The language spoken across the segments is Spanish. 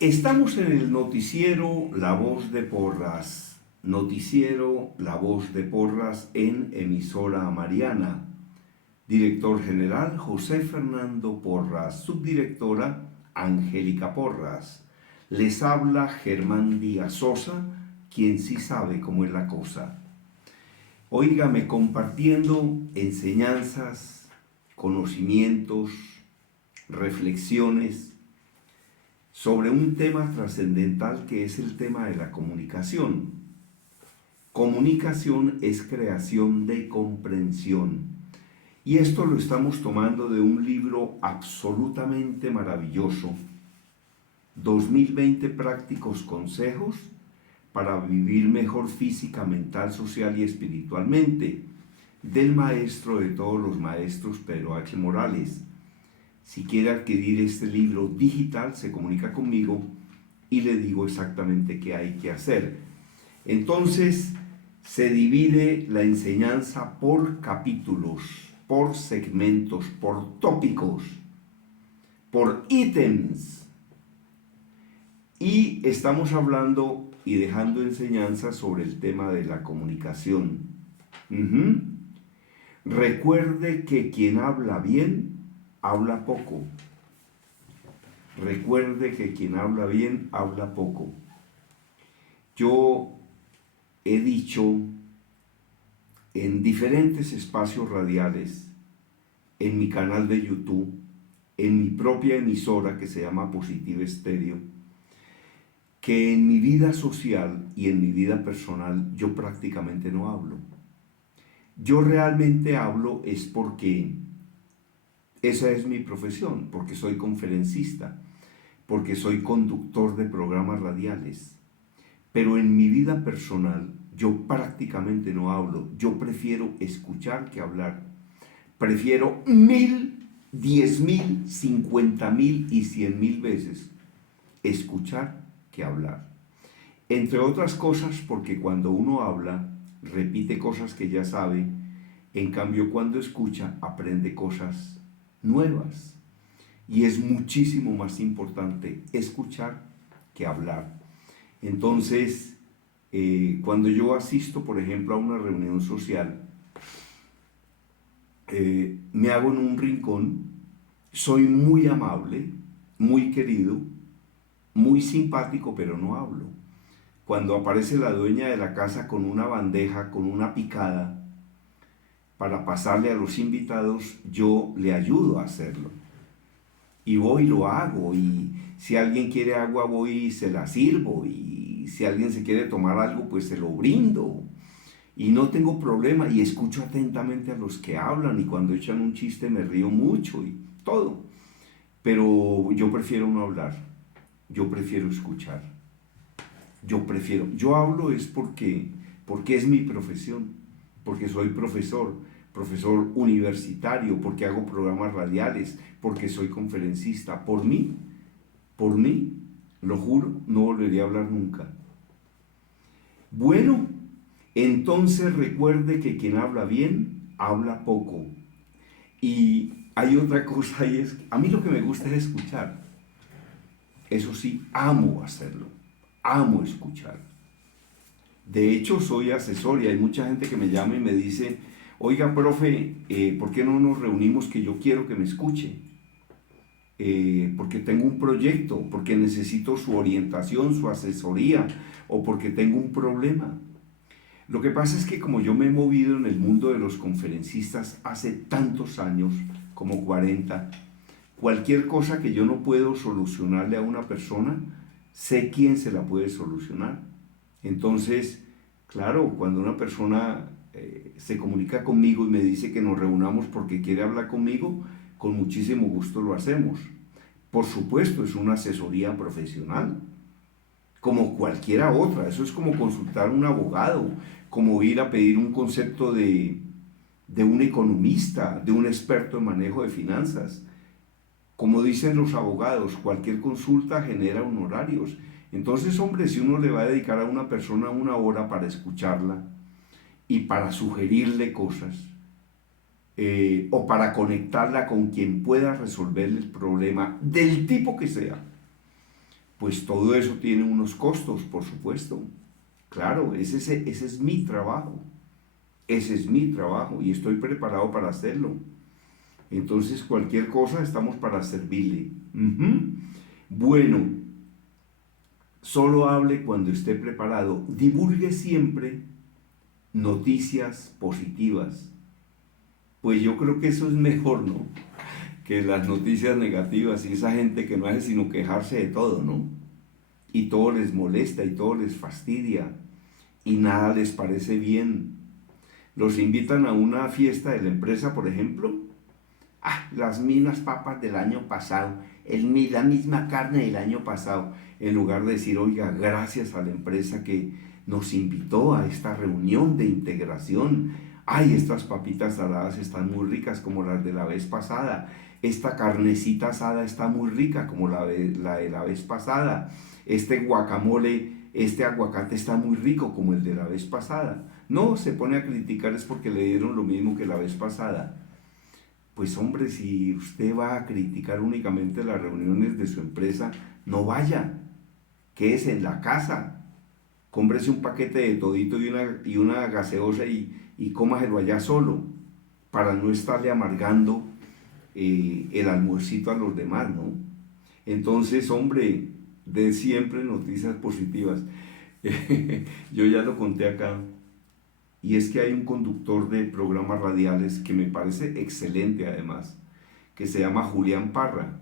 Estamos en el noticiero La Voz de Porras, noticiero La Voz de Porras en emisora Mariana. Director general José Fernando Porras, subdirectora Angélica Porras. Les habla Germán Díaz Sosa, quien sí sabe cómo es la cosa. Óigame, compartiendo enseñanzas, conocimientos, reflexiones sobre un tema trascendental que es el tema de la comunicación. Comunicación es creación de comprensión. Y esto lo estamos tomando de un libro absolutamente maravilloso, 2020 prácticos consejos para vivir mejor física, mental, social y espiritualmente, del maestro de todos los maestros, Pedro H. Morales. Si quiere adquirir este libro digital, se comunica conmigo y le digo exactamente qué hay que hacer. Entonces, se divide la enseñanza por capítulos, por segmentos, por tópicos, por ítems. Y estamos hablando y dejando enseñanzas sobre el tema de la comunicación. Recuerde que quien habla bien, habla poco. Recuerde que quien habla bien, habla poco. Yo he dicho en diferentes espacios radiales, en mi canal de YouTube, en mi propia emisora que se llama Positiva Estéreo, que en mi vida social y en mi vida personal yo prácticamente no hablo. Yo realmente hablo es porque esa es mi profesión, porque soy conferencista, porque soy conductor de programas radiales. Pero en mi vida personal yo prácticamente no hablo. Yo prefiero escuchar que hablar. Prefiero 1000, 10.000, 50.000 y 100.000 veces escuchar que hablar. Entre otras cosas porque cuando uno habla, repite cosas que ya sabe. En cambio, cuando escucha, aprende cosas nuevas. Y es muchísimo más importante escuchar que hablar. Entonces, cuando yo asisto, por ejemplo, a una reunión social, me hago en un rincón, soy muy amable, muy querido, muy simpático, pero no hablo. Cuando aparece la dueña de la casa con una bandeja, con una picada, para pasarle a los invitados, yo le ayudo a hacerlo. Y voy y lo hago, y si alguien quiere agua voy y se la sirvo, y si alguien se quiere tomar algo pues se lo brindo, y no tengo problema, y escucho atentamente a los que hablan, y cuando echan un chiste me río mucho y todo, pero yo prefiero no hablar, yo prefiero escuchar, yo hablo es porque es mi profesión, porque soy profesor universitario, porque hago programas radiales, porque soy conferencista. Por mí, lo juro, no volvería a hablar nunca. Bueno, entonces recuerde que quien habla bien, habla poco. Y hay otra cosa, y es, a mí lo que me gusta es escuchar. Eso sí, amo hacerlo, amo escuchar. De hecho, soy asesor y hay mucha gente que me llama y me dice: oiga, profe, ¿por qué no nos reunimos que yo quiero que me escuche? Porque tengo un proyecto, porque necesito su orientación, su asesoría, o porque tengo un problema. Lo que pasa es que como yo me he movido en el mundo de los conferencistas hace tantos años, como 40, cualquier cosa que yo no puedo solucionarle a una persona, sé quién se la puede solucionar. Entonces, claro, cuando una persona se comunica conmigo y me dice que nos reunamos porque quiere hablar conmigo, con muchísimo gusto lo hacemos. Por supuesto, es una asesoría profesional, como cualquiera otra. Eso es como consultar a un abogado, como ir a pedir un concepto de un economista, de un experto en manejo de finanzas. Como dicen los abogados, cualquier consulta genera honorarios. Entonces, hombre, si uno le va a dedicar a una persona 1 hora para escucharla y para sugerirle cosas, o para conectarla con quien pueda resolver el problema del tipo que sea, pues todo eso tiene unos costos, por supuesto. Claro, ese es mi trabajo. Ese es mi trabajo y estoy preparado para hacerlo. Entonces, cualquier cosa estamos para servirle. Ujú. Bueno, solo hable cuando esté preparado. Divulgue siempre noticias positivas. Pues yo creo que eso es mejor, ¿no? Que las noticias negativas y esa gente que no hace sino quejarse de todo, ¿no? Y todo les molesta y todo les fastidia y nada les parece bien. Los invitan a una fiesta de la empresa, por ejemplo. Ah, las mismas papas del año pasado, la misma carne del año pasado, en lugar de decir, oiga, gracias a la empresa que nos invitó a esta reunión de integración. Ay, estas papitas saladas están muy ricas como las de la vez pasada. Esta carnecita asada está muy rica como la de la vez pasada. Este guacamole, este aguacate está muy rico como el de la vez pasada. No, se pone a criticar es porque le dieron lo mismo que la vez pasada. Pues hombre, si usted va a criticar únicamente las reuniones de su empresa, no vaya, quédese en la casa, cómprese un paquete de todito y una gaseosa y cómaselo allá solo, para no estarle amargando el almuercito a los demás, ¿no? Entonces, hombre, de siempre noticias positivas. Yo ya lo conté acá. Y es que hay un conductor de programas radiales que me parece excelente además, que se llama Julián Parra.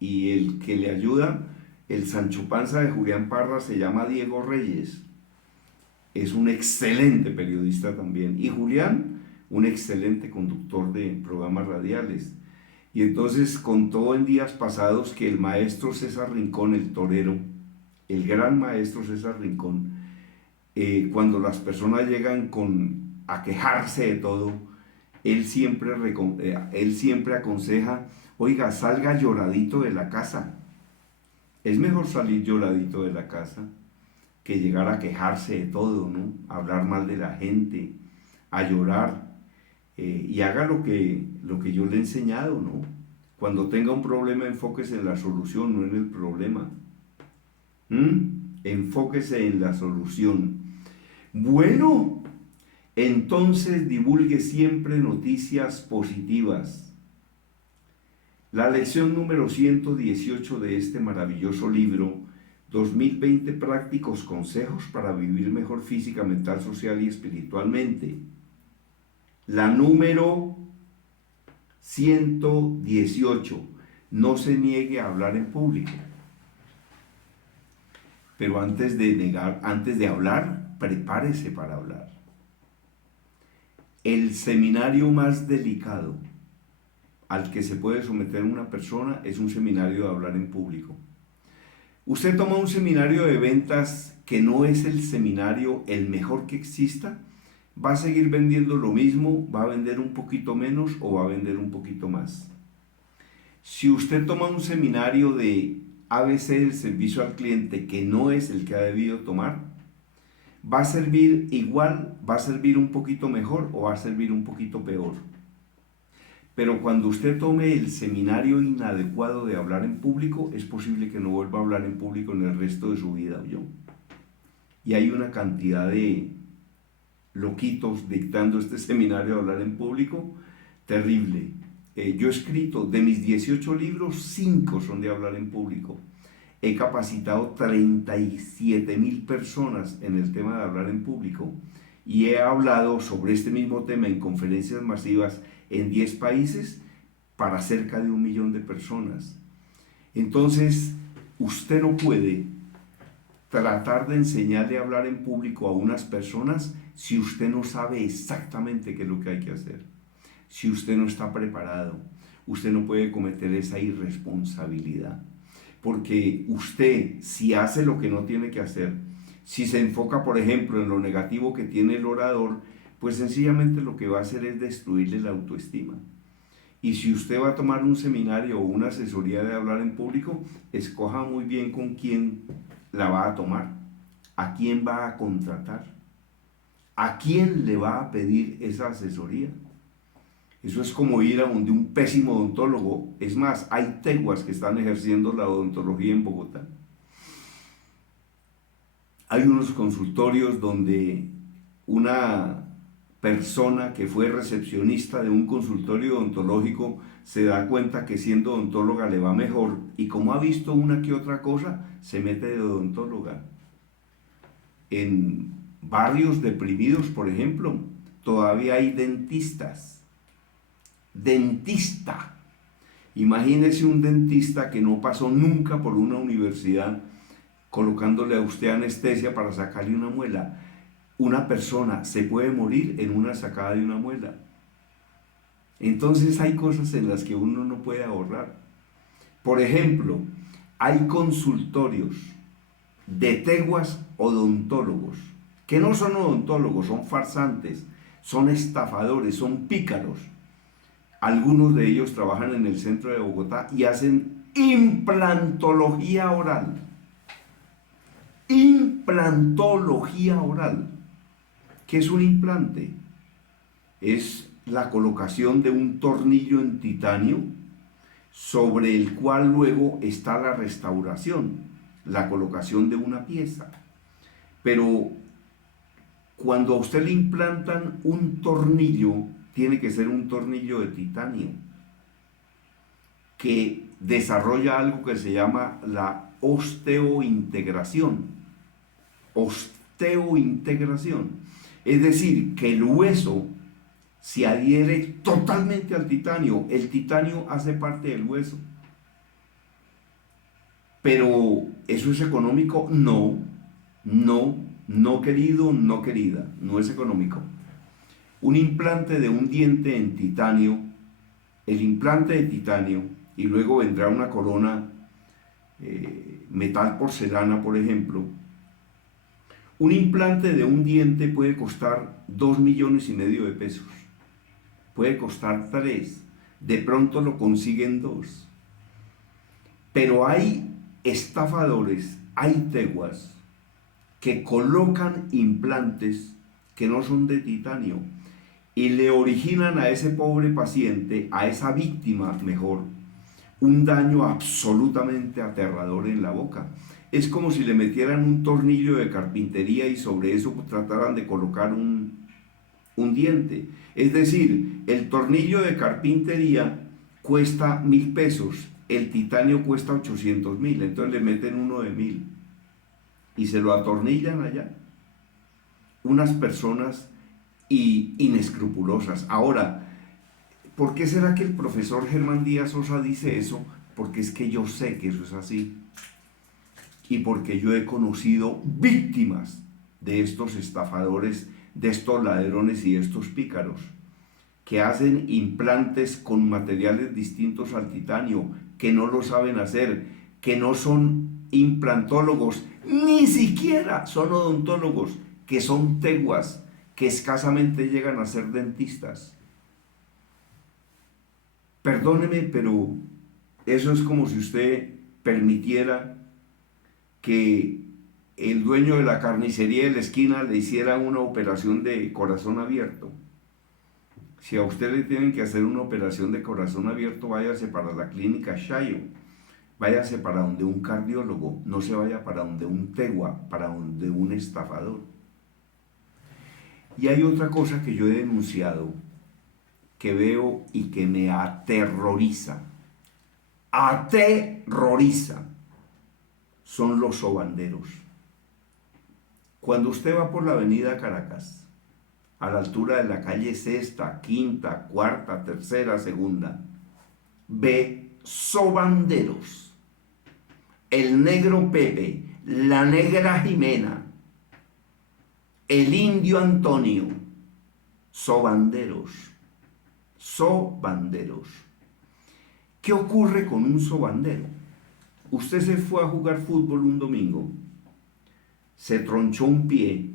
Y el que le ayuda, el Sancho Panza de Julián Parra, se llama Diego Reyes. Es un excelente periodista también. Y Julián, un excelente conductor de programas radiales. Y entonces contó en días pasados que el maestro César Rincón, el torero, el gran maestro César Rincón, cuando las personas llegan a quejarse de todo, él siempre aconseja, oiga, salga lloradito de la casa. Es mejor salir lloradito de la casa que llegar a quejarse de todo, ¿no? A hablar mal de la gente, a llorar. Y haga lo que yo le he enseñado, ¿no? Cuando tenga un problema, enfóquese en la solución, no en el problema. Enfóquese en la solución. Bueno, entonces divulgue siempre noticias positivas. La lección número 118 de este maravilloso libro, 2020 prácticos consejos para vivir mejor física, mental, social y espiritualmente. La número 118, no se niegue a hablar en público. Pero antes de hablar, prepárese para hablar. El seminario más delicado al que se puede someter una persona es un seminario de hablar en público. Usted toma un seminario de ventas que no es el seminario el mejor que exista, va a seguir vendiendo lo mismo, va a vender un poquito menos o va a vender un poquito más. Si usted toma un seminario de ABC del servicio al cliente que no es el que ha debido tomar, va a servir igual, va a servir un poquito mejor o va a servir un poquito peor. Pero cuando usted tome el seminario inadecuado de hablar en público, es posible que no vuelva a hablar en público en el resto de su vida, ¿oyó? Y hay una cantidad de loquitos dictando este seminario de hablar en público terrible. Yo he escrito, de mis 18 libros, 5 son de hablar en público. He capacitado 37,000 personas en el tema de hablar en público y he hablado sobre este mismo tema en conferencias masivas en 10 países para cerca de 1 millón de personas. Entonces, usted no puede tratar de enseñarle a hablar en público a unas personas si usted no sabe exactamente qué es lo que hay que hacer. Si usted no está preparado, usted no puede cometer esa irresponsabilidad. Porque usted, si hace lo que no tiene que hacer, si se enfoca, por ejemplo, en lo negativo que tiene el orador, pues sencillamente lo que va a hacer es destruirle la autoestima. Y si usted va a tomar un seminario o una asesoría de hablar en público, escoja muy bien con quién la va a tomar, a quién va a contratar, a quién le va a pedir esa asesoría. Eso es como ir a un pésimo odontólogo. Es más, hay teguas que están ejerciendo la odontología en Bogotá. Hay unos consultorios donde una persona que fue recepcionista de un consultorio odontológico se da cuenta que siendo odontóloga le va mejor y como ha visto una que otra cosa, se mete de odontóloga. En barrios deprimidos, por ejemplo, todavía hay dentistas. Dentista. Imagínese un dentista que no pasó nunca por una universidad colocándole a usted anestesia para sacarle una muela. Una persona se puede morir en una sacada de una muela. Entonces hay cosas en las que uno no puede ahorrar. Por ejemplo, hay consultorios de teguas odontólogos, que no son odontólogos, son farsantes, son estafadores, son pícaros. Algunos de ellos trabajan en el centro de Bogotá y hacen implantología oral. Implantología oral. ¿Qué es un implante? Es la colocación de un tornillo en titanio sobre el cual luego está la restauración, la colocación de una pieza. Pero cuando a usted le implantan un tornillo, tiene que ser un tornillo de titanio que desarrolla algo que se llama la osteointegración. Osteointegración. Es decir, que el hueso se adhiere totalmente al titanio. El titanio hace parte del hueso. Pero, ¿eso es económico? No, no querido, no querida, no es económico. Un implante de un diente en titanio, el implante de titanio, y luego vendrá una corona metal porcelana, por ejemplo. Un implante de un diente puede costar 2,5 millones de pesos. Puede costar 3. De pronto lo consiguen 2. Pero hay estafadores, hay teguas que colocan implantes que no son de titanio y le originan a ese pobre paciente, a esa víctima mejor, un daño absolutamente aterrador en la boca. Es como si le metieran un tornillo de carpintería y sobre eso trataran de colocar un diente. Es decir, el tornillo de carpintería cuesta 1,000 pesos, el titanio cuesta 800,000, entonces le meten uno de 1,000 y se lo atornillan allá. Unas personas inescrupulosas. Ahora, ¿por qué será que el profesor Germán Díaz Sosa dice eso? Porque es que yo sé que eso es así. Y porque yo he conocido víctimas de estos estafadores, de estos ladrones y de estos pícaros, que hacen implantes con materiales distintos al titanio, que no lo saben hacer, que no son implantólogos, ni siquiera son odontólogos, que son teguas, que escasamente llegan a ser dentistas. Perdóneme, pero eso es como si usted permitiera que el dueño de la carnicería de la esquina le hiciera una operación de corazón abierto. Si a usted le tienen que hacer una operación de corazón abierto, váyase para la clínica Shayo, váyase para donde un cardiólogo, no se vaya para donde un tegua, para donde un estafador. Y hay otra cosa que yo he denunciado, que veo y que me aterroriza. Aterroriza. Son los sobanderos. Cuando usted va por la avenida Caracas, a la altura de la calle Sexta, Quinta, Cuarta, Tercera, Segunda, ve sobanderos. El negro Pepe, la negra Jimena, el indio Antonio, sobanderos. Sobanderos. ¿Qué ocurre con un sobandero? Usted se fue a jugar fútbol un domingo, se tronchó un pie,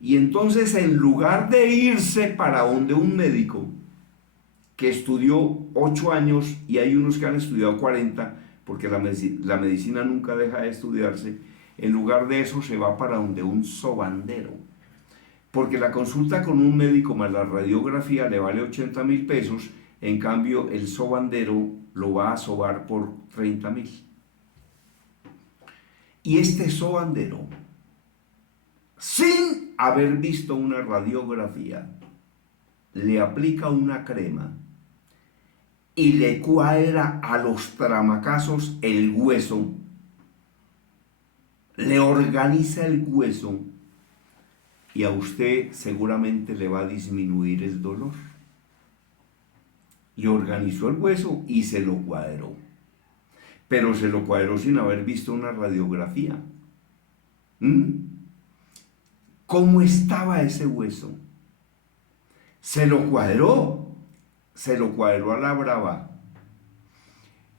y entonces en lugar de irse para donde un médico que estudió 8 años, y hay unos que han estudiado 40, porque la medicina nunca deja de estudiarse, en lugar de eso se va para donde un sobandero, porque la consulta con un médico más la radiografía le vale 80,000 pesos, en cambio el sobandero lo va a sobar por 30,000. Y este sobandero, sin haber visto una radiografía, le aplica una crema y le cuadra a los tramacazos el hueso, le organiza el hueso y a usted seguramente le va a disminuir el dolor. Le organizó el hueso y se lo cuadró, pero se lo cuadró sin haber visto una radiografía. ¿Cómo estaba ese hueso? Se lo cuadró a la brava.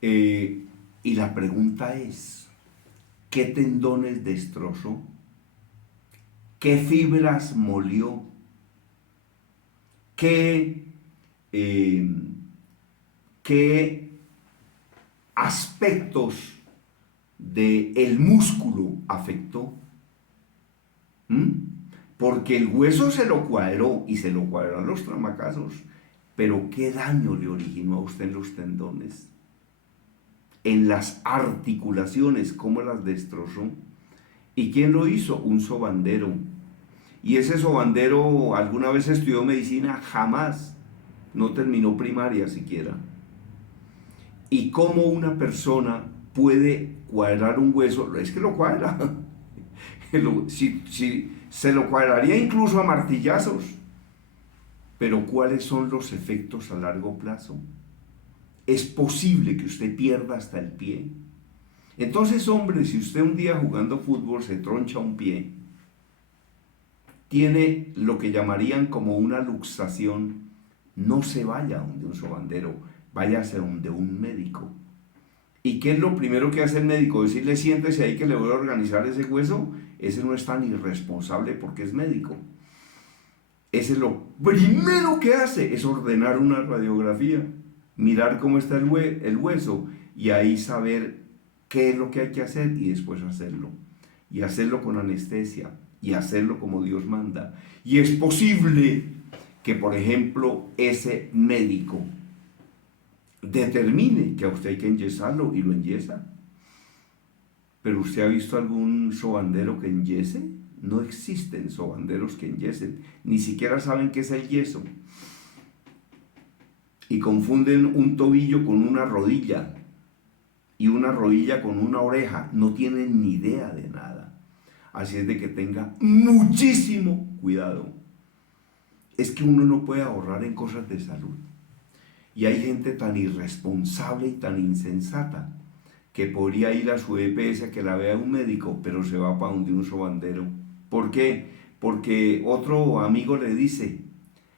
Y la pregunta es, ¿qué tendones destrozó? ¿Qué fibras molió? ¿Qué aspectos del músculo afectó? Porque el hueso se lo cuadró y se lo cuadró a los tramacazos, pero ¿qué daño le originó a usted en los tendones? En las articulaciones, ¿cómo las destrozó? ¿Y quién lo hizo? Un sobandero. Y ese sobandero alguna vez estudió medicina, jamás, no terminó primaria siquiera. ¿Y cómo una persona puede cuadrar un hueso? Es que lo cuadra. Si se lo cuadraría incluso a martillazos. Pero ¿cuáles son los efectos a largo plazo? Es posible que usted pierda hasta el pie. Entonces, hombre, si usted un día jugando fútbol se troncha un pie, tiene lo que llamarían como una luxación, no se vaya donde un sobandero, váyase donde un médico. ¿Y qué es lo primero que hace el médico? Decirle, siéntese ahí que le voy a organizar ese hueso. Ese no es tan irresponsable porque es médico. Ese es lo primero que hace, es ordenar una radiografía, mirar cómo está el hueso y ahí saber qué es lo que hay que hacer y después hacerlo. Y hacerlo con anestesia y hacerlo como Dios manda. Y es posible que, por ejemplo, ese médico determine que a usted hay que enyesarlo y lo enyesa. ¿Pero usted ha visto algún sobandero que enyese? No existen sobanderos que enyesen, ni siquiera saben qué es el yeso. Y confunden un tobillo con una rodilla y una rodilla con una oreja. No tienen ni idea de nada. Así es de que tenga muchísimo cuidado. Es que uno no puede ahorrar en cosas de salud. Y hay gente tan irresponsable y tan insensata que podría ir a su EPS a que la vea un médico, pero se va para donde un sobandero. ¿Por qué? Porque otro amigo le dice,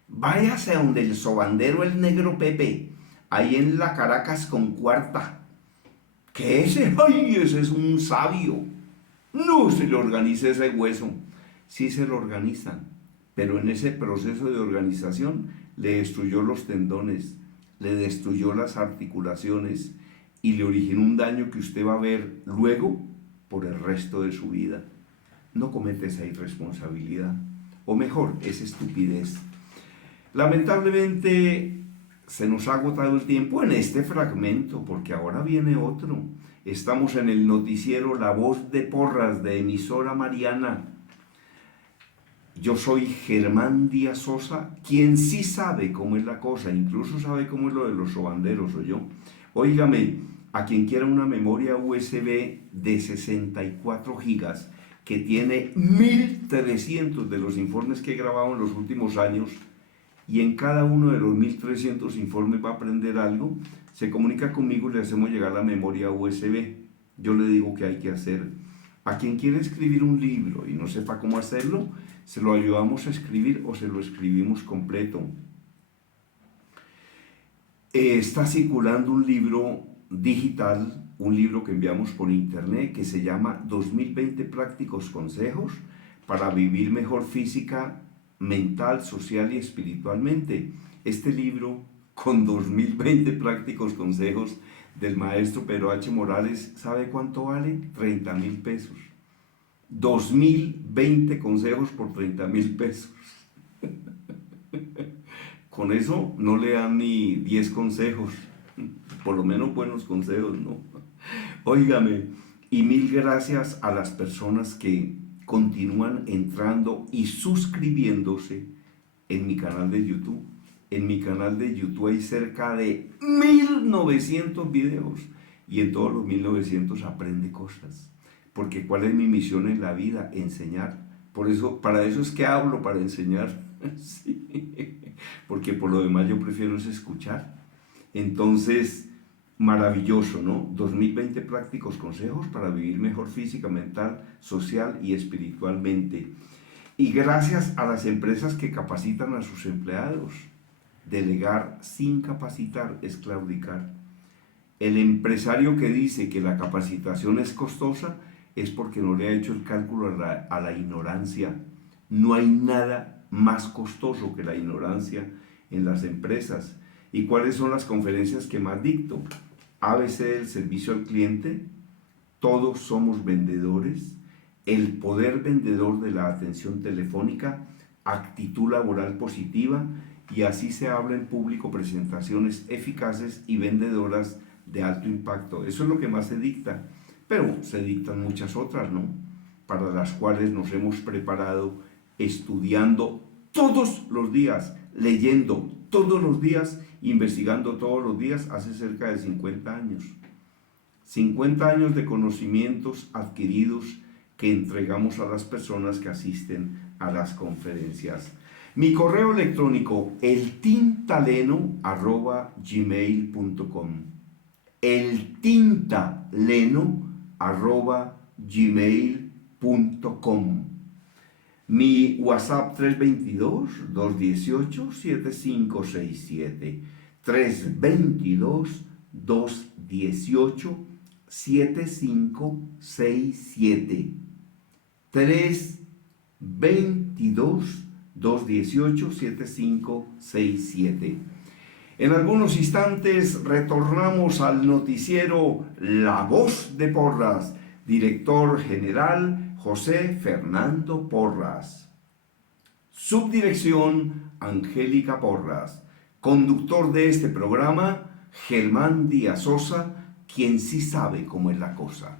váyase a donde el sobandero el negro Pepe, ahí en la Caracas con cuarta. ¿Qué ese? ¡Ay, ese es un sabio! No se le organiza ese hueso. Sí se lo organiza, pero en ese proceso de organización le destruyó los tendones, le destruyó las articulaciones y le originó un daño que usted va a ver luego por el resto de su vida. No comete esa irresponsabilidad, o mejor, esa estupidez. Lamentablemente se nos ha agotado el tiempo en este fragmento, porque ahora viene otro. Estamos en el noticiero La Voz de Porras de emisora Mariana. Yo soy Germán Díaz Sosa, quien sí sabe cómo es la cosa, incluso sabe cómo es lo de los sobanderos, o yo. Óigame, a quien quiera una memoria USB de 64 gigas, que tiene 1300 de los informes que he grabado en los últimos años, y en cada uno de los 1300 informes va a aprender algo, se comunica conmigo y le hacemos llegar la memoria USB. Yo le digo qué hay que hacer. A quien quiera escribir un libro y no sepa cómo hacerlo, se lo ayudamos a escribir o se lo escribimos completo. Está circulando un libro digital, un libro que enviamos por internet que se llama 2020 Prácticos Consejos para vivir mejor física, mental, social y espiritualmente. Este libro, con 2020 prácticos consejos del maestro Pedro H. Morales, ¿sabe cuánto vale? 30,000 pesos. 2020 consejos por 30,000 pesos. Con eso no le dan ni 10 consejos, por lo menos buenos consejos, ¿no? Óigame, Y mil gracias a las personas que continúan entrando y suscribiéndose en mi canal de YouTube. En mi canal de YouTube hay cerca de 1900 videos y en todos los 1900 aprende cosas. Porque ¿cuál es mi misión en la vida? Enseñar. Por eso, para eso es que hablo, para enseñar. Sí. Porque por lo demás yo prefiero es escuchar. Entonces, maravilloso, ¿no? 2020 prácticos consejos para vivir mejor física, mental, social y espiritualmente. Y gracias a las empresas que capacitan a sus empleados. Delegar sin capacitar es claudicar. El empresario que dice que la capacitación es costosa es porque no le ha hecho el cálculo a la ignorancia. No hay nada más costoso que la ignorancia en las empresas. ¿Y cuáles son las conferencias que más dicto? ABC del servicio al cliente, todos somos vendedores, el poder vendedor de la atención telefónica, actitud laboral positiva, y así se habla en público, presentaciones eficaces y vendedoras de alto impacto. Eso es lo que más se dicta, pero se dictan muchas otras, ¿no? Para las cuales nos hemos preparado estudiando todos los días, leyendo todos los días, investigando todos los días, hace cerca de 50 años. 50 años de conocimientos adquiridos que entregamos a las personas que asisten a las conferencias. Mi correo electrónico, eltintaleno@gmail.com. eltintaleno@gmail.com. Mi WhatsApp 322-218-7567. 322-218-7567. 322-218-7567. En algunos instantes retornamos al noticiero La Voz de Porras, director general José Fernando Porras. Subdirección Angélica Porras. Conductor de este programa, Germán Díaz Sosa, quien sí sabe cómo es la cosa.